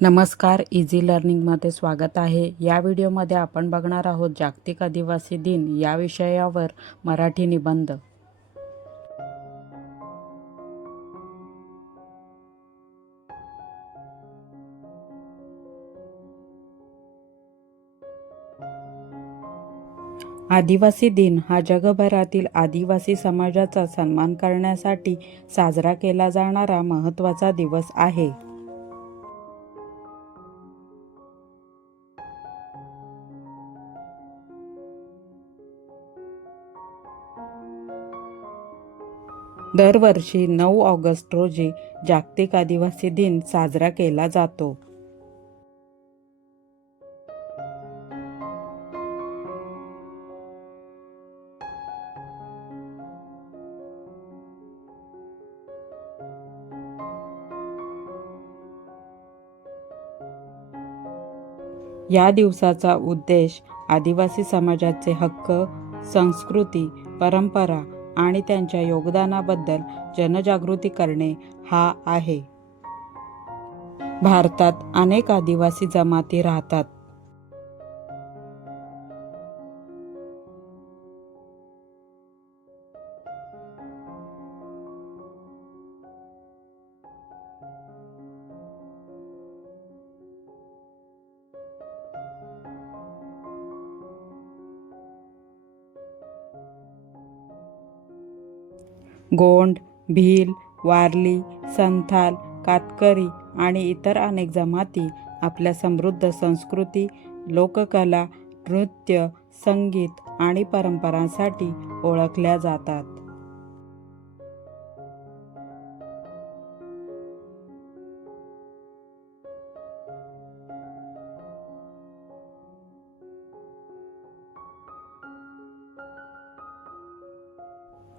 नमस्कार, इझी लर्निंगमध्ये स्वागत आहे. या व्हिडिओमध्ये आपण बघणार आहोत जागतिक आदिवासी दिन या विषयावर मराठी निबंध. आदिवासी दिन हा जगभरातील आदिवासी समाजाचा सन्मान करण्यासाठी साजरा केला जाणारा महत्त्वाचा दिवस आहे. दरवर्षी 9 ऑगस्ट रोजी जागतिक आदिवासी दिन साजरा केला जातो. या दिवसाचा उद्देश आदिवासी समाजाचे हक्क, संस्कृती, परंपरा आणि त्यांच्या योगदानाबद्दल जनजागृती करणे हा आहे. भारतात अनेक आदिवासी जमाती राहतात. गोंड, भील, वारली, संथाल, कातकरी आणि इतर अनेक जमाती आपल्या समृद्ध संस्कृती, लोककला, नृत्य, संगीत आणि परंपरांसाठी ओळखल्या जातात.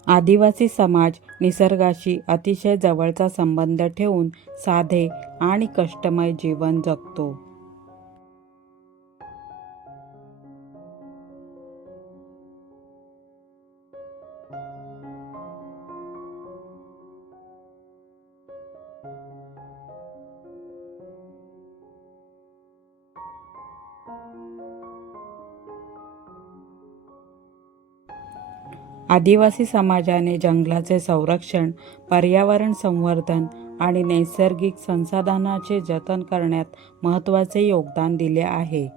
आदिवासी समाज निसर्गाशी अतिशय जवळचा संबंध ठेवून साधे आणि कष्टमय जीवन जगतो. आदिवासी समाजाने जंगलाचे संरक्षण, पर्यावरण संवर्धन आणि नैसर्गिक संसाधनांचे जतन करण्यात महत्त्वाचे योगदान दिले आहे.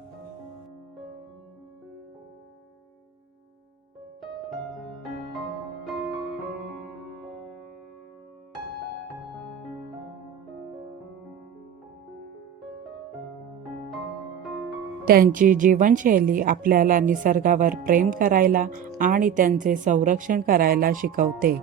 त्यांची जीवनशैली आपल्याला निसर्गावर प्रेम करायला आणि त्यांचे संरक्षण करायला शिकवते.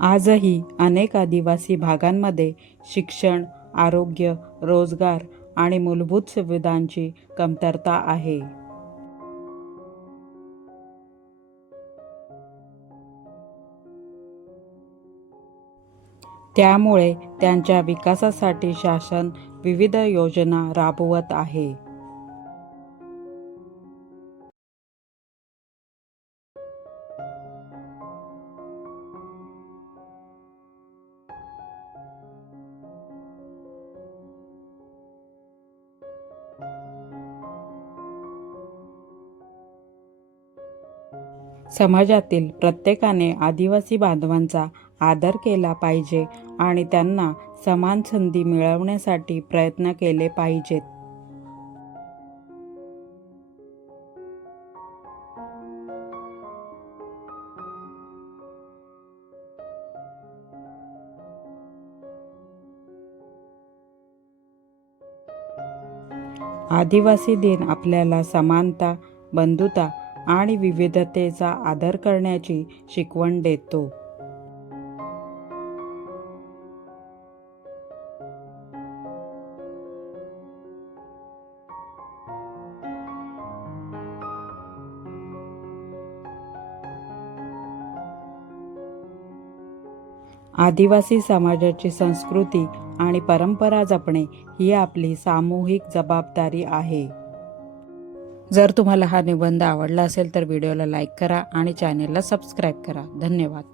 आजही अनेक आदिवासी भागांमध्ये शिक्षण, आरोग्य, रोजगार आणि मूलभूत सुविधांची कमतरता आहे. त्यामुळे त्यांच्या विकासासाठी शासन विविध योजना राबवत आहे. समाजातील प्रत्येकाने आदिवासी बांधवांचा आदर केला पाहिजे आणि त्यांना समान संधी मिळवण्यासाठी प्रयत्न केले पाहिजेत. आदिवासी दिन आपल्याला समानता, बंधुता आणि विविधतेचा आदर करण्याची शिकवण देतो. आदिवासी समाजाची संस्कृती आणि परंपरा जपणे ही आपली सामूहिक जबाबदारी आहे. जर तुम्हाला हा निबंध आवडला असेल तर व्हिडिओला लाईक करा आणि चॅनेलला सबस्क्राईब करा. धन्यवाद.